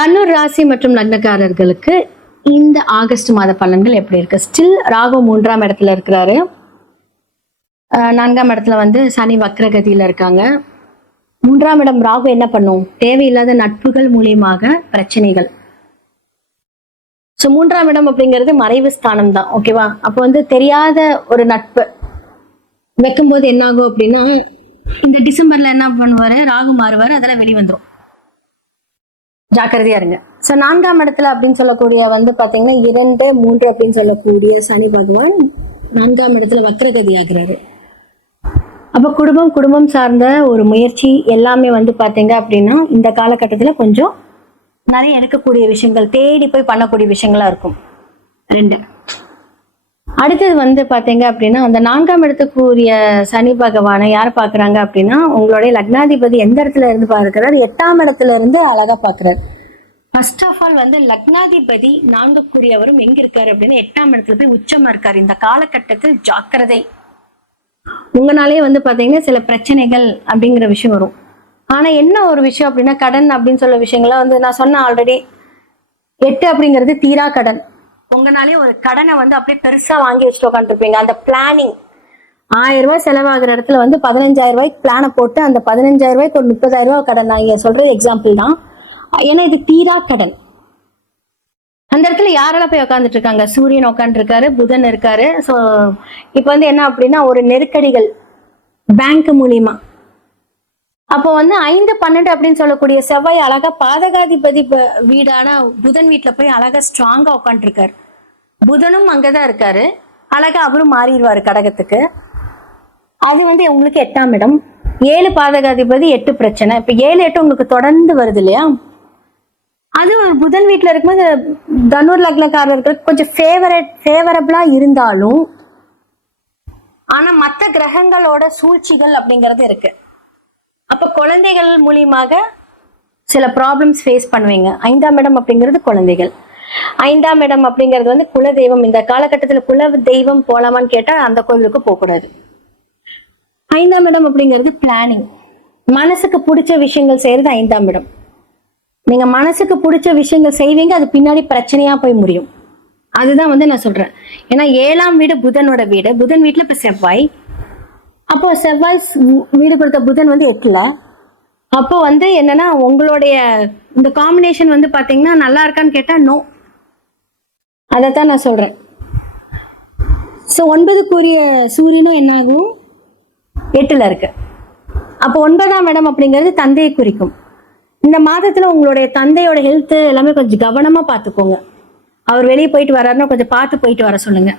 தனுர் ராசி மற்றும் லக்னக்காரர்களுக்கு இந்த ஆகஸ்ட் மாத பலன்கள் எப்படி இருக்கு? ஸ்டில் ராகு 3ஆம் இடத்துல இருக்கிறாரு. 4ஆம் இடத்துல வந்து சனி வக்ரகதியில இருக்காங்க. 3ஆம் இடம் ராகு என்ன பண்ணும்? தேவையில்லாத நட்புகள் மூலியமாக பிரச்சனைகள். ஸோ 3ஆம் இடம் அப்படிங்கிறது மறைவு ஸ்தானம் தான். ஓகேவா? அப்போ வந்து தெரியாத ஒரு நட்பு வைக்கும்போது என்ன ஆகும் அப்படின்னா, இந்த டிசம்பர்ல என்ன பண்ணுவாரு? ராகு மாறுவாரு, அதெல்லாம் வெளிவந்துடும். ஜாக்கிரதையா இருங்க. ஸோ 4ஆம் இடத்துல அப்படின்னு சொல்லக்கூடிய வந்து பாத்தீங்கன்னா 2, 3 அப்படின்னு சொல்லக்கூடிய சனி பகவான் 4ஆம் இடத்துல வக்ரகதி ஆகிறாரு. அப்ப குடும்பம் சார்ந்த ஒரு முயற்சி எல்லாமே வந்து பாத்தீங்க அப்படின்னா இந்த காலகட்டத்துல கொஞ்சம் நிறைய எடுக்கக்கூடிய விஷயங்கள், தேடி போய் பண்ணக்கூடிய விஷயங்களா இருக்கும். 2. அடுத்தது வந்து பாத்தீங்க அப்படின்னா அந்த 4ஆம் இடத்துக்குரிய சனி பகவானை யார் பாக்குறாங்க அப்படின்னா உங்களுடைய லக்னாதிபதி எந்த இடத்துல இருந்து பார்க்கிறார்? 8ஆம் இடத்துல இருந்து அழகா பாக்குறாரு. ஃபர்ஸ்ட் ஆஃப் ஆல் வந்து லக்னாதிபதி 4க்குரியவரும் எங்க இருக்காரு அப்படின்னா 8ஆம் இடத்துல போய் உச்சமா இருக்காரு. இந்த காலகட்டத்தில் ஜாக்கிரதை. உங்களாலே வந்து பாத்தீங்கன்னா சில பிரச்சனைகள் அப்படிங்கிற விஷயம் வரும். ஆனா என்ன ஒரு விஷயம் அப்படின்னா கடன் அப்படின்னு சொல்ல விஷயங்கள்லாம் வந்து நான் சொன்ன ஆல்ரெடி 8 அப்படிங்கிறது தீரா கடன். உங்களாலே ஒரு கடனை வந்து அப்படியே பெருசா வாங்கி வச்சுட்டு உட்காந்துருப்பீங்க. அந்த பிளானிங் 1000 ரூபாய் செலவாகிற இடத்துல வந்து 15,000 ரூபாய்க்கு பிளானை போட்டு அந்த 15,000 ரூபாய்க்கு ஒரு 30,000 ரூபாய் கடன். நான் இங்க சொல்றது எக்ஸாம்பிள் தான். ஏன்னா இது தீரா கடன். அந்த இடத்துல யாரெல்லாம் போய் உட்காந்துட்டு இருக்காங்க? சூரியன் உட்காந்துருக்காரு, புதன் இருக்காரு. ஸோ இப்போ வந்து என்ன அப்படின்னா ஒரு நெருக்கடிகள் பேங்க் மூலியமா. அப்போ வந்து 5, 12 அப்படின்னு சொல்லக்கூடிய செவ்வாய் அழகா பாதகாதிபதி வீடான புதன் வீட்டுல போய் அழகா ஸ்ட்ராங்கா உட்காந்துருக்காரு. புதனும் அங்கதான் இருக்காரு. அழகா அவரும் மாறிடுவாரு கடகத்துக்கு. அது வந்து உங்களுக்கு 8ஆம் இடம். 7 பாதகாதிபதி 8 பிரச்சனை. இப்ப 7, 8 உங்களுக்கு தொடர்ந்து வருது இல்லையா? அது ஒரு புதன் வீட்டுல இருக்கும்போது தனுர் லக்னக்காரர்களுக்கு கொஞ்சம் ஃபேவரபிளா இருந்தாலும் ஆனா மற்ற கிரகங்களோட சூழ்ச்சிகள் அப்படிங்கிறது இருக்கு. அப்ப குழந்தைகள் மூலியமாக சில ப்ராப்ளம்ஸ் ஃபேஸ் பண்ணுவீங்க. 5ஆம் இடம் அப்படிங்கிறது குழந்தைகள். 5ஆம் இடம் அப்படிங்கிறது வந்து குலதெய்வம். இந்த காலகட்டத்துல குல தெய்வம் போலாமான்னு கேட்டா அந்த கோவிலுக்கு போகக்கூடாது. 5ஆம் இடம் அப்படிங்கிறது பிளானிங். மனசுக்கு பிடிச்ச விஷயங்கள் செய்யறது 5ஆம் இடம். நீங்க மனசுக்கு பிடிச்ச விஷயங்கள் செய்வீங்க, அது பின்னாடி பிரச்சனையா போய் முடியும். அதுதான் வந்து நான் சொல்றேன். ஏன்னா 7ஆம் வீடு புதனோட வீடு. புதன் வீட்டுல இப்ப செவ்வாய். அப்போ செவ்வாய் வீடு கொடுத்த புதன் வந்து 8ல. அப்போ வந்து என்னன்னா உங்களுடைய இந்த காம்பினேஷன் வந்து பாத்தீங்கன்னா நல்லா இருக்கான்னு கேட்டா நோ. அதைத்தான் நான் சொல்றேன். ஸோ 9க்குரிய சூரியனும் என்ன ஆகும்? 8ல இருக்கு. அப்போ 9ஆம் இடம் அப்படிங்கிறது தந்தையை குறிக்கும். இந்த மாதத்துல உங்களுடைய தந்தையோட ஹெல்த் எல்லாமே கொஞ்சம் கவனமா பாத்துக்கோங்க. அவர் வெளியே போயிட்டு வர்றாருன்னா கொஞ்சம் பார்த்து போயிட்டு வர சொல்லுங்க.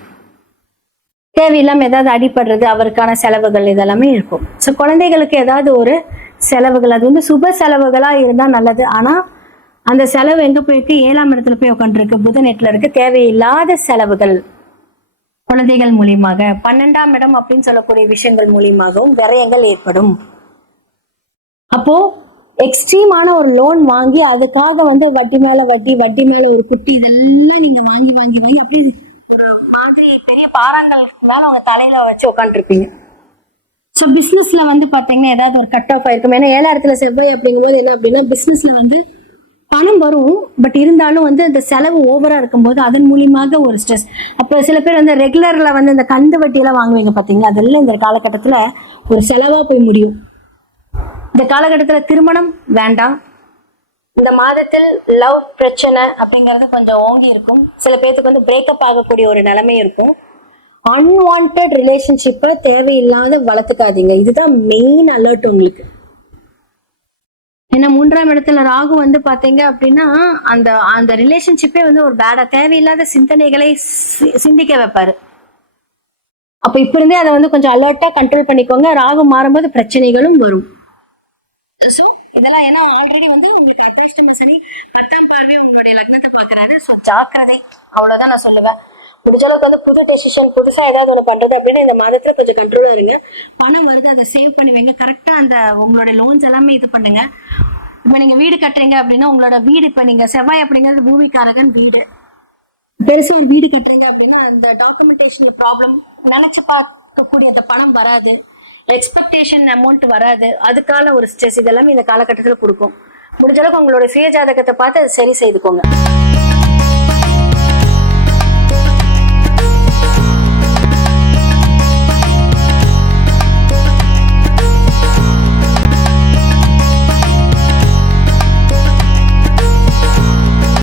தேவையில்லாம ஏதாவது அடிபடுறது, அவருக்கான செலவுகள் இதெல்லாமே இருக்கும். ஸோ குழந்தைகளுக்கு ஏதாவது ஒரு செலவுகள், அது வந்து சுப செலவுகளா இருந்தா நல்லது. ஆனா அந்த செலவு எங்க போயிருக்கு? 7ஆம் இடத்துல போய் உட்காந்துருக்கு, புதன் 8ல இருக்கு. தேவையில்லாத செலவுகள் குழந்தைகள் மூலியமாக. 12ஆம் இடம் அப்படின்னு சொல்லக்கூடிய விஷயங்கள் மூலியமாகவும் விரயங்கள் ஏற்படும். அப்போ எக்ஸ்ட்ரீமான ஒரு லோன் வாங்கி அதுக்காக வந்து வட்டி மேல வட்டி, வட்டி மேல ஒரு குட்டி, இதெல்லாம் நீங்க வாங்கி வாங்கி வாங்கி அப்படி ஒரு மாதிரி பெரிய பாறாங்கள் மேல உங்க தலையில வச்சு உட்காந்துருப்பீங்க. ஸோ பிசினஸ்ல வந்து பாத்தீங்கன்னா ஏதாவது ஒரு கட் ஆஃப் ஆயிருக்கும். ஏன்னா 7ஆம் இடத்துல செவ்வாய் அப்படிங்கும்போது என்ன அப்படின்னா பிசினஸ்ல வந்து பணம் வரும், பட் இருந்தாலும் வந்து இந்த செலவு ஓவரா இருக்கும்போது அதன் மூலியமாக ஒரு ஸ்ட்ரெஸ். அப்ப சில பேர் வந்து ரெகுலர்ல வந்து இந்த கந்து வட்டியெல்லாம் வாங்குவீங்க பாத்தீங்களா? அதெல்லாம் இந்த காலகட்டத்துல ஒரு செலவா போய் முடியும். இந்த காலகட்டத்துல திருமணம் வேண்டாம். இந்த மாதத்தில் லவ் பிரச்சனை அப்படிங்கிறது கொஞ்சம் ஓங்கி இருக்கும். சில பேருக்கு வந்து பிரேக்கப் ஆகக்கூடிய ஒரு நிலைமை இருக்கும். அன்வான்ட் ரிலேஷன்ஷிப்பை தேவையில்லாத வளர்த்துக்காதீங்க. இதுதான் மெயின் அலர்ட் உங்களுக்கு. ஏன்னா 3ஆம் இடத்துல ராகு வந்து பாத்தீங்க அப்படின்னா அந்த அந்த ரிலேஷன்ஷிப்பே வந்து ஒரு பேடா தேவையில்லாத சிந்தனைகளை சிந்திக்க வைப்பாரு. அப்ப இப்ப இருந்தே அதை வந்து கொஞ்சம் அலர்ட்டா கண்ட்ரோல் பண்ணிக்கோங்க. ராகு மாறும்போது பிரச்சனைகளும் வரும். ஸோ இதெல்லாம் ஏன்னா ஆல்ரெடி வந்து உங்களுக்கு அதிர்ஷ்டம் சனி 10ஆம் பார்வையா உங்களுடைய லக்னத்தை பாக்குறாரு. ஸோ ஜாக்கிரதை, அவ்வளவுதான் நான் சொல்லுவேன். முடிஞ்ச அளவுக்கு வந்து புது டெசிஷன், புதுசா ஏதாவது ஒண்ணு பண்றது அப்படின்னா இந்த மாதத்துல கொஞ்சம் கண்ட்ரோலா இருங்க. பணம் வருது, அதை சேவ் பண்ணி வைங்க. கரெக்டா அந்த உங்களோட லோன்ஸ் எல்லாமே இது பண்ணுங்க. இப்ப நீங்க வீடு கட்டுறீங்க அப்படின்னா உங்களோட வீடு, இப்ப நீங்க செவ்வாய் அப்படிங்கிறது பூமிக்காரகன் வீடு, பெருசா ஒரு வீடு கட்டுறீங்க அப்படின்னா அந்த டாக்குமெண்டேஷன் ப்ராப்ளம், நினைச்சு பார்க்கக்கூடிய அந்த பணம் வராது, எக்ஸ்பெக்டேஷன் அமௌண்ட் வராது, அதுக்கான ஒரு ஸ்ட்ரெஸ் இதெல்லாமே இந்த காலகட்டத்தில் கொடுக்கும். முடிஞ்ச அளவுக்கு உங்களோட சுய ஜாதகத்தை பார்த்து அதை சரி செய்துக்கோங்க.